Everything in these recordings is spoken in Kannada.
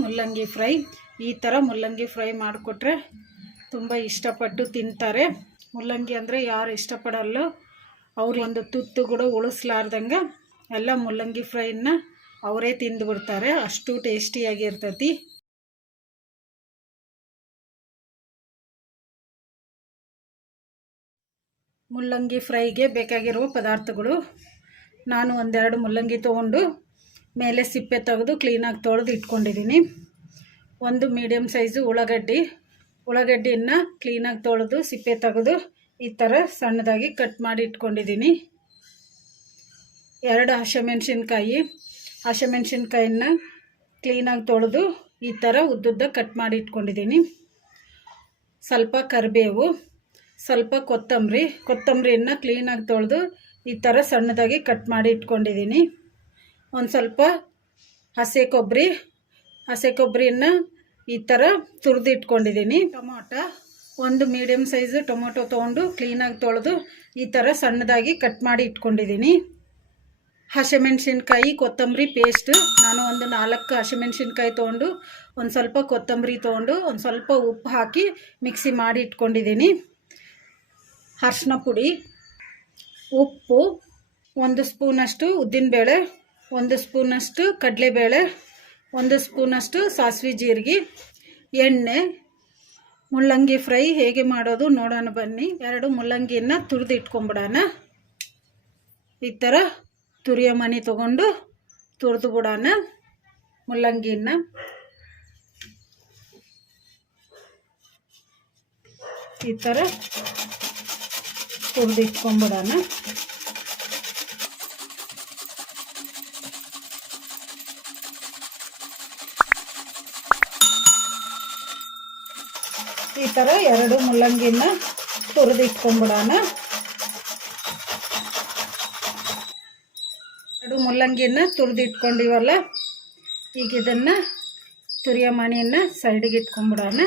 ಮುಲ್ಲಂಗಿ ಫ್ರೈ. ಈ ಥರ ಮುಲ್ಲಂಗಿ ಫ್ರೈ ಮಾಡಿಕೊಟ್ರೆ ತುಂಬ ಇಷ್ಟಪಟ್ಟು ತಿಂತಾರೆ. ಮುಲ್ಲಂಗಿ ಅಂದರೆ ಯಾರು ಇಷ್ಟಪಡಲ್ಲೋ ಅವ್ರು ಒಂದು ತುತ್ತು ಕೂಡ ಉಳಿಸ್ಲಾರ್ದಂಗೆ ಎಲ್ಲ ಮುಲ್ಲಂಗಿ ಫ್ರೈನ ಅವರೇ ತಿಂದುಬಿಡ್ತಾರೆ. ಅಷ್ಟು ಟೇಸ್ಟಿಯಾಗಿರ್ತೈತಿ. ಮುಲ್ಲಂಗಿ ಫ್ರೈಗೆ ಬೇಕಾಗಿರುವ ಪದಾರ್ಥಗಳು. ನಾನು ಒಂದೆರಡು ಮುಲ್ಲಂಗಿ ತೊಗೊಂಡು ಮೇಲೆ ಸಿಪ್ಪೆ ತೆಗೆದು ಕ್ಲೀನಾಗಿ ತೊಳೆದು ಇಟ್ಕೊಂಡಿದ್ದೀನಿ. ಒಂದು ಮೀಡಿಯಮ್ ಸೈಜು ಉಳ್ಳಾಗಡ್ಡಿ. ಉಳ್ಳಾಗಡ್ಡಿಯನ್ನು ಕ್ಲೀನಾಗಿ ತೊಳೆದು ಸಿಪ್ಪೆ ತೆಗೆದು ಈ ಥರ ಸಣ್ಣದಾಗಿ ಕಟ್ ಮಾಡಿ ಇಟ್ಕೊಂಡಿದ್ದೀನಿ. ಎರಡು ಹಸಿಮೆಣ್ಸಿನ್ಕಾಯಿ. ಹಸಿಮೆಣ್ಸಿನ್ಕಾಯಿನ ಕ್ಲೀನಾಗಿ ತೊಳೆದು ಈ ಥರ ಉದ್ದುದ್ದ ಕಟ್ ಮಾಡಿ ಇಟ್ಕೊಂಡಿದ್ದೀನಿ. ಸ್ವಲ್ಪ ಕರಿಬೇವು. ಸ್ವಲ್ಪ ಕೊತ್ತಂಬರಿ, ಕೊತ್ತಂಬರಿಯನ್ನು ಕ್ಲೀನಾಗಿ ತೊಳೆದು ಈ ಥರ ಸಣ್ಣದಾಗಿ ಕಟ್ ಮಾಡಿ ಇಟ್ಕೊಂಡಿದ್ದೀನಿ ಒಂದು ಸ್ವಲ್ಪ ಹಸಿ ಕೊಬ್ಬರಿ ಹಸಿ ಕೊಬ್ಬರಿಯನ್ನು ಈ ಥರ ತುರಿದು ಇಟ್ಕೊಂಡಿದ್ದೀನಿ ಟೊಮೊಟ, ಒಂದು ಮೀಡಿಯಮ್ ಸೈಜು ಟೊಮೊಟೊ ತೊಗೊಂಡು ಕ್ಲೀನಾಗಿ ತೊಳೆದು ಈ ಥರ ಸಣ್ಣದಾಗಿ ಕಟ್ ಮಾಡಿ ಇಟ್ಕೊಂಡಿದ್ದೀನಿ ಹಸಿಮೆಣ್ಸಿನ್ಕಾಯಿ ಕೊತ್ತಂಬರಿ ಪೇಸ್ಟು ನಾನು ಒಂದು ನಾಲ್ಕು ಹಸಿಮೆಣ್ಸಿನ್ಕಾಯಿ ತೊಗೊಂಡು ಒಂದು ಸ್ವಲ್ಪ ಕೊತ್ತಂಬರಿ ತೊಗೊಂಡು ಒಂದು ಸ್ವಲ್ಪ ಉಪ್ಪು ಹಾಕಿ ಮಿಕ್ಸಿ ಮಾಡಿ ಇಟ್ಕೊಂಡಿದ್ದೀನಿ ಅರ್ಶಿನ ಪುಡಿ, ಉಪ್ಪು, ಒಂದು ಸ್ಪೂನಷ್ಟು ಉದ್ದಿನಬೇಳೆ, ಒಂದು ಸ್ಪೂನಷ್ಟು ಕಡಲೆಬೇಳೆ, ಒಂದು ಸ್ಪೂನಷ್ಟು ಸಾಸಿವೆ ಜೀರಿಗೆ, ಎಣ್ಣೆ ಮುಳ್ಳಂಗಿ ಫ್ರೈ ಹೇಗೆ ಮಾಡೋದು ನೋಡೋಣ ಬನ್ನಿ. ಎರಡು ಮುಳ್ಳಂಗಿನ ತುರಿದು ಇಟ್ಕೊಂಬಿಡೋಣ. ಈ ಥರ ತುರಿಯೋ ಮನೆ ತೊಗೊಂಡು ತುರಿದು ಬಿಡೋಣ ಮುಲ್ಲಂಗಿನ ಈ ಥರ ತುರಿದು ಇಟ್ಕೊಂಬಿಡೋಣ. ಈ ಥರ ಎರಡು ಮುಲ್ಲಂಗಿನ ತುರಿದು ಇಟ್ಕೊಂಬಿಡೋಣ. ಎರಡು ಮುಲ್ಲಂಗಿನ ತುರಿದು ಇಟ್ಕೊಂಡಿವಲ್ಲ, ಈಗ ಇದನ್ನು ತುರಿಯ ಮಣಿಯನ್ನು ಸೈಡಿಗೆ ಇಟ್ಕೊಂಬಿಡೋಣ.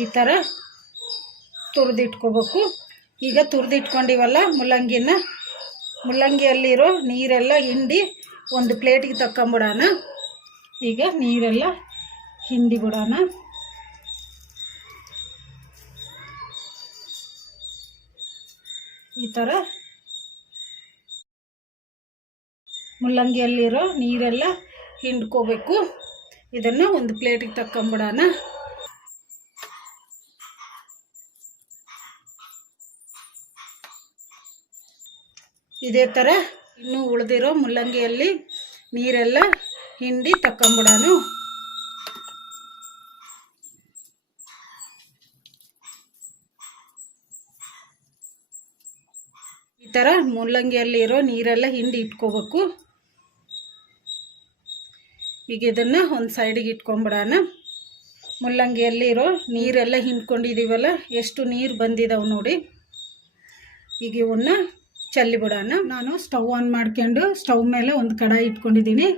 ಈ ಥರ ತುರಿದಿಟ್ಕೋಬೇಕು. ಈಗ ತುರಿದಿಟ್ಕೊಂಡಿವಲ್ಲ ಮುಲ್ಲಂಗಿನ? ಮುಲ್ಲಂಗಿಯಲ್ಲಿರೋ ನೀರೆಲ್ಲ ಹಿಂಡಿ ಒಂದು ಪ್ಲೇಟಿಗೆ ತಕ್ಕೊಂಬಿಡೋಣ. ಈಗ ನೀರೆಲ್ಲ ಹಿಂಡಿ ಬಿಡೋಣ ಈ ಥರ ಮುಲ್ಲಂಗಿಯಲ್ಲಿರೋ ನೀರೆಲ್ಲ ಹಿಂಡ್ಕೋಬೇಕು. ಇದನ್ನು ಒಂದು ಪ್ಲೇಟಿಗೆ ತಕ್ಕೊಂಬಿಡೋಣ. ಇದೇ ಥರ ಇನ್ನೂ ಉಳಿದಿರೋ ಮುಲ್ಲಂಗಿಯಲ್ಲಿ ನೀರೆಲ್ಲ ಹಿಂಡಿ ತಕ್ಕೊಂಬಿಡೋಣ. ಈ ಥರ ಮುಲ್ಲಂಗಿಯಲ್ಲಿರೋ ನೀರೆಲ್ಲ ಹಿಂಡಿ ಇಟ್ಕೋಬೇಕು. ಈಗ ಇದನ್ನು ಒಂದು ಸೈಡಿಗೆ ಇಟ್ಕೊಂಬಿಡೋಣ. ಮುಲ್ಲಂಗಿಯಲ್ಲಿರೋ ನೀರೆಲ್ಲ ಹಿಂಡ್ಕೊಂಡಿದ್ದೀವಲ್ಲ ಎಷ್ಟು ನೀರು ಬಂದಿದಾವೆ ನೋಡಿ. ಈಗ ಇವನ್ನ ಚಲ್ಲಿ ಬಿಡೋಣ. ನಾನು ಸ್ಟವ್ ಆನ್ ಮಾಡ್ಕೊಂಡು ಸ್ಟವ್ ಮೇಲೆ ಒಂದು ಕಡಾಯಿ ಇಟ್ಕೊಂಡಿದ್ದೀನಿ.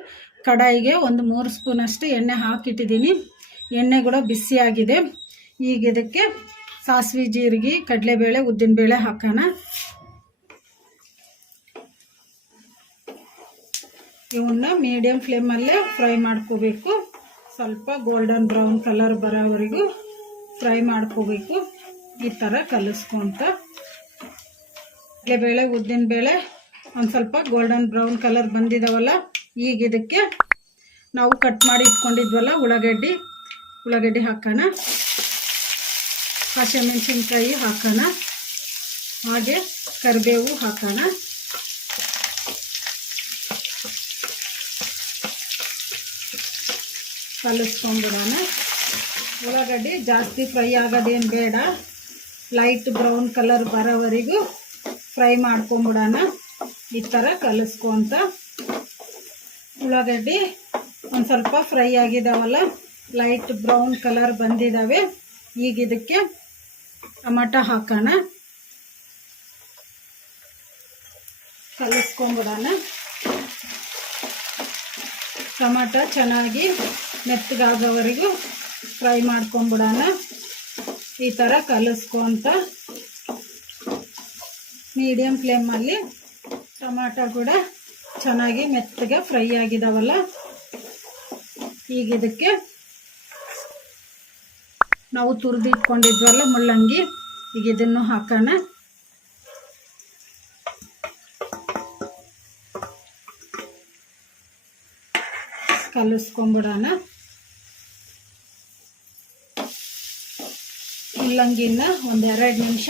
ಕಡಾಯಿಗೆ ಒಂದು ಮೂರು ಸ್ಪೂನಷ್ಟು ಎಣ್ಣೆ ಹಾಕಿಟ್ಟಿದ್ದೀನಿ. ಎಣ್ಣೆ ಕೂಡ ಬಿಸಿಯಾಗಿದೆ ಈಗ ಇದಕ್ಕೆ ಸಾಸಿವೆ, ಜೀರಿಗೆ, ಕಡಲೆಬೇಳೆ, ಉದ್ದಿನಬೇಳೆ ಹಾಕೋಣ. ಇವನ್ನ ಮೀಡಿಯಮ್ ಫ್ಲೇಮಲ್ಲೇ ಫ್ರೈ ಮಾಡ್ಕೋಬೇಕು. ಸ್ವಲ್ಪ ಗೋಲ್ಡನ್ ಬ್ರೌನ್ ಕಲರ್ ಬರೋವರೆಗೂ ಫ್ರೈ ಮಾಡ್ಕೋಬೇಕು. ಈ ಥರ ಕಲಿಸ್ಕೊಂತ ಕಡಲೆಬೇಳೆ ಉದ್ದಿನಬೇಳೆ ಒಂದು ಸ್ವಲ್ಪ ಗೋಲ್ಡನ್ ಬ್ರೌನ್ ಕಲರ್ ಬಂದಿದಾವಲ್ಲ, ಈಗ ಇದಕ್ಕೆ ನಾವು ಕಟ್ ಮಾಡಿ ಇಟ್ಕೊಂಡಿದ್ವಲ್ಲ ಉಳ್ಳಾಗಡ್ಡಿ ಉಳ್ಳಾಗಡ್ಡಿ ಹಾಕೋಣ. ಹಸಿಮೆಣಸಿನ್ಕಾಯಿ ಹಾಕೋಣ. ಹಾಗೆ ಕರಿಬೇವು ಹಾಕೋಣ. ಕಲಿಸ್ಕೊಂಡ್ಬಿಡೋಣ. ಉಳ್ಳಾಗಡ್ಡಿ ಜಾಸ್ತಿ ಫ್ರೈ ಆಗೋದೇನು ಬೇಡ. ಲೈಟ್ ಬ್ರೌನ್ ಕಲರ್ ಬರೋವರೆಗೂ ಫ್ರೈ ಮಾಡ್ಕೊಂಬಿಡೋಣ. ಈ ಥರ ಕಲಿಸ್ಕೊಂತ ಉಳ್ಳಾಗಡ್ಡಿ ಒಂದು ಸ್ವಲ್ಪ ಫ್ರೈ ಆಗಿದಾವಲ್ಲ, ಲೈಟ್ ಬ್ರೌನ್ ಕಲರ್ ಬಂದಿದ್ದಾವೆ ಈಗ ಇದಕ್ಕೆ ಟೊಮಟೊ ಹಾಕೋಣ. ಕಲಿಸ್ಕೊಂಬಿಡೋಣ. ಟೊಮಾಟ ಚೆನ್ನಾಗಿ ಮೆತ್ತಗಾಗೋವರೆಗೂ ಫ್ರೈ ಮಾಡ್ಕೊಂಬಿಡೋಣ. ಈ ಥರ ಕಲಿಸ್ಕೊಂತ ಮೀಡಿಯಮ್ ಫ್ಲೇಮಲ್ಲಿ ಟೊಮಾಟೊ ಕೂಡ ಚೆನ್ನಾಗಿ ಮೆತ್ತಗೆ ಫ್ರೈ ಆಗಿದಾವಲ್ಲ? ಈಗ ಇದಕ್ಕೆ ನಾವು ತುರಿದಿಟ್ಕೊಂಡಿದ್ವಲ್ಲ ಮುಳ್ಳಂಗಿ ಈಗ ಇದನ್ನು ಹಾಕೋಣ. ಕಲಿಸ್ಕೊಂಬಿಡೋಣ. ಮುಲ್ಲಂಗಿನ ಒಂದೆರಡು ನಿಮಿಷ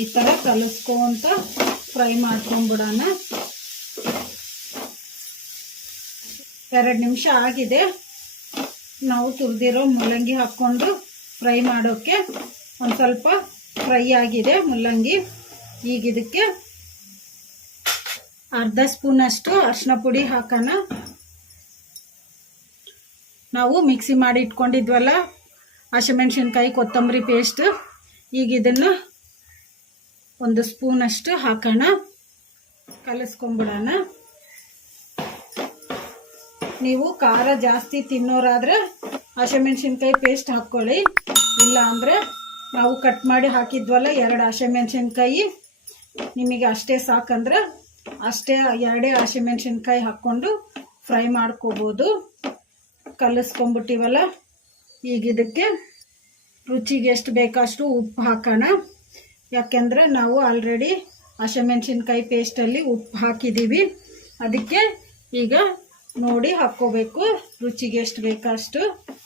ಈ ಥರ ಕಲಿಸ್ಕೊಂತ ಫ್ರೈ ಮಾಡ್ಕೊಂಬಿಡೋಣ. ಎರಡು ನಿಮಿಷ ಆಗಿದೆ. ನಾವು ತುರಿದಿರೋ ಮುಲ್ಲಂಗಿ ಹಾಕ್ಕೊಂಡು ಫ್ರೈ ಮಾಡೋಕ್ಕೆ ಒಂದು ಸ್ವಲ್ಪ ಫ್ರೈ ಆಗಿದೆ ಮುಲ್ಲಂಗಿ. ಈಗ ಇದಕ್ಕೆ ಅರ್ಧ ಸ್ಪೂನಷ್ಟು ಅರಿಶಿನ ಪುಡಿ ಹಾಕೋಣ. ನಾವು ಮಿಕ್ಸಿ ಮಾಡಿ ಇಟ್ಕೊಂಡಿದ್ವಲ್ಲ ಹಸಿಮೆಣ್ಸಿನ್ಕಾಯಿ ಕೊತ್ತಂಬರಿ ಪೇಸ್ಟ್. ಈಗ ಇದನ್ನು ಒಂದು ಸ್ಪೂನಷ್ಟು ಹಾಕೋಣ. ಕಲಸ್ಕೊಂಬಿಡೋಣ. ನೀವು ಖಾರ ಜಾಸ್ತಿ ತಿನ್ನೋರಾದರೆ ಹಸಿಮೆಣ್ಸಿನ್ಕಾಯಿ ಪೇಸ್ಟ್ ಹಾಕ್ಕೊಳ್ಳಿ. ಇಲ್ಲ ಅಂದರೆ ನಾವು ಕಟ್ ಮಾಡಿ ಹಾಕಿದ್ವಲ್ಲ ಎರಡು ಹಸಿಮೆಣ್ಸಿನ್ಕಾಯಿ. ನಿಮಗೆ ಅಷ್ಟೇ ಸಾಕಂದ್ರೆ ಅಷ್ಟೇ ಎರಡೇ ಹಸಿಮೆಣ್ಸಿನ್ಕಾಯಿ ಹಾಕ್ಕೊಂಡು ಫ್ರೈ ಮಾಡ್ಕೋಬೋದು. ಕಲಿಸ್ಕೊಂಬಿಟ್ಟಿವಲ್ಲ. ಈಗ ಇದಕ್ಕೆ ರುಚಿಗೆ ಎಷ್ಟು ಬೇಕಷ್ಟು ಉಪ್ಪು ಹಾಕೋಣ. ಯಾಕೆಂದರೆ ನಾವು ಆಲ್ರೆಡಿ ಹಸಿಮೆಣ್ಸಿನ್ಕಾಯಿ ಪೇಸ್ಟಲ್ಲಿ ಉಪ್ಪು ಹಾಕಿದ್ದೀವಿ ಅದಕ್ಕೆ ಈಗ ನೋಡಿ ಹಾಕ್ಕೋಬೇಕು. ರುಚಿಗೆ ಎಷ್ಟು ಬೇಕಷ್ಟು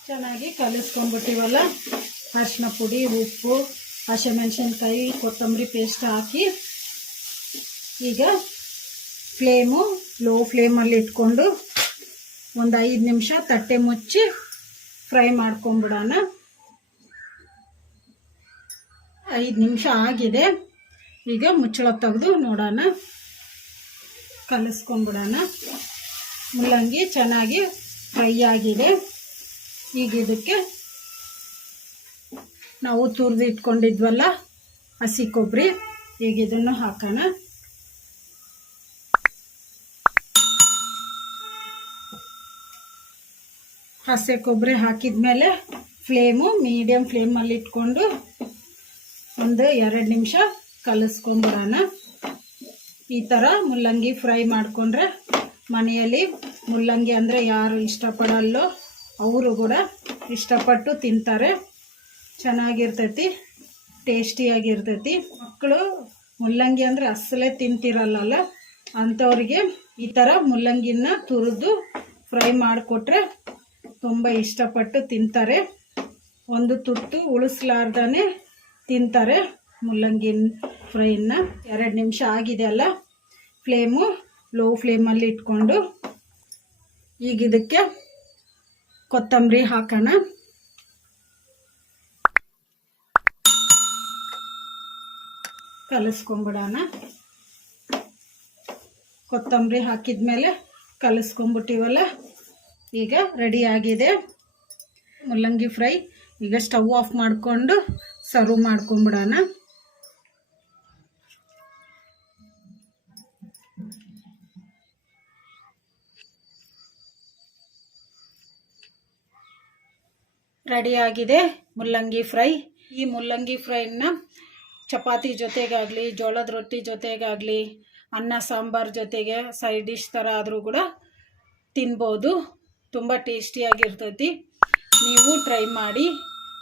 ಚೆನ್ನಾಗಿ ಕಲಿಸ್ಕೊಂಡ್ಬಿಟ್ಟಿವಲ್ಲ. ಅರಿಶಿನ ಪುಡಿ, ಉಪ್ಪು ಹಸಿಮೆಣ್ಸಿನ್ಕಾಯಿ ಕೊತ್ತಂಬರಿ ಪೇಸ್ಟ್ ಹಾಕಿ ಈಗ ಫ್ಲೇಮು ಲೋ ಫ್ಲೇಮಲ್ಲಿ ಇಟ್ಕೊಂಡು ಒಂದು ಐದು ನಿಮಿಷ ತಟ್ಟೆ ಮುಚ್ಚಿ ಫ್ರೈ ಮಾಡ್ಕೊಂಬಿಡೋಣ ಐದು ನಿಮಿಷ ಆಗಿದೆ. ಈಗ ಮುಚ್ಚಳ ತೆಗೆದು ನೋಡೋಣ. ಕಲಿಸ್ಕೊಂಡ್ಬಿಡೋಣ. ಮುಲ್ಲಂಗಿ ಚೆನ್ನಾಗಿ ಫ್ರೈ ಆಗಿದೆ. ಈಗ ಇದಕ್ಕೆ ನಾವು ತುರಿದು ಇಟ್ಕೊಂಡಿದ್ವಲ್ಲ, ಹಸಿ ಕೊಬ್ಬರಿ ಈಗ ಇದನ್ನು ಹಾಕೋಣ. ಹಸಿ ಕೊಬ್ಬರಿ ಹಾಕಿದ ಮೇಲೆ ಫ್ಲೇಮು ಮೀಡಿಯಮ್ ಫ್ಲೇಮಲ್ಲಿ ಇಟ್ಕೊಂಡು ಒಂದು ಎರಡು ನಿಮಿಷ ಕಲಿಸ್ಕೊಂಬಿಡೋಣ ಈ ಥರ ಮುಲ್ಲಂಗಿ ಫ್ರೈ ಮಾಡಿಕೊಂಡ್ರೆ ಮನೆಯಲ್ಲಿ ಮುಲ್ಲಂಗಿ ಅಂದರೆ ಯಾರು ಇಷ್ಟಪಡಲ್ಲೋ ಅವರು ಕೂಡ ಇಷ್ಟಪಟ್ಟು ತಿಂತಾರೆ. ಚೆನ್ನಾಗಿರ್ತೈತಿ, ಟೇಸ್ಟಿಯಾಗಿರ್ತೈತಿ. ಮಕ್ಕಳು ಮುಲ್ಲಂಗಿ ಅಂದರೆ ಅಸಲೇ ತಿಂತಿರಲ್ಲ ಅಂಥವ್ರಿಗೆ ಈ ಥರ ಮುಲ್ಲಂಗಿನ ತುರಿದು ಫ್ರೈ ಮಾಡಿಕೊಟ್ರೆ ತುಂಬ ಇಷ್ಟಪಟ್ಟು ತಿಂತಾರೆ. ಒಂದು ತುತ್ತು ಉಳಿಸ್ಲಾರ್ದೇ ತಿಂತಾರೆ. ಮುಲ್ಲಂಗಿ ಫ್ರೈನ ಎರಡು ನಿಮಿಷ ಆಗಿದೆ ಅಲ್ಲ. ಫ್ಲೇಮು ಲೋ ಫ್ಲೇಮಲ್ಲಿ ಇಟ್ಕೊಂಡು ಈಗ ಇದಕ್ಕೆ ಕೊತ್ತಂಬರಿ ಹಾಕೋಣ. ಕಲಿಸ್ಕೊಂಬಿಡೋಣ. ಕೊತ್ತಂಬರಿ ಹಾಕಿದ್ಮೇಲೆ ಕಲಿಸ್ಕೊಂಬಿಟ್ಟಿವಲ್ಲ. ಈಗ ರೆಡಿ ಆಗಿದೆ. ಮುಲ್ಲಂಗಿ ಫ್ರೈ. ಈಗ ಸ್ಟವ್ ಆಫ್ ಮಾಡಿಕೊಂಡು ಸರ್ವ್ ಮಾಡ್ಕೊಂಬಿಡೋಣ. ರೆಡಿಯಾಗಿದೆ ಮುಲ್ಲಂಗಿ ಫ್ರೈ. ಈ ಮುಲ್ಲಂಗಿ ಫ್ರೈನ ಚಪಾತಿ ಜೊತೆಗಾಗಲಿ, ಜೋಳದ ರೊಟ್ಟಿ ಜೊತೆಗಾಗಲಿ, ಅನ್ನ, ಸಾಂಬಾರ್ ಜೊತೆಗೆ ಸೈಡ್ ಡಿಶ್ ಥರ ಆದರೂ ಕೂಡ ತಿನ್ಬೋದು. ತುಂಬ ಟೇಸ್ಟಿಯಾಗಿರ್ತೈತಿ ನೀವು ಟ್ರೈ ಮಾಡಿ.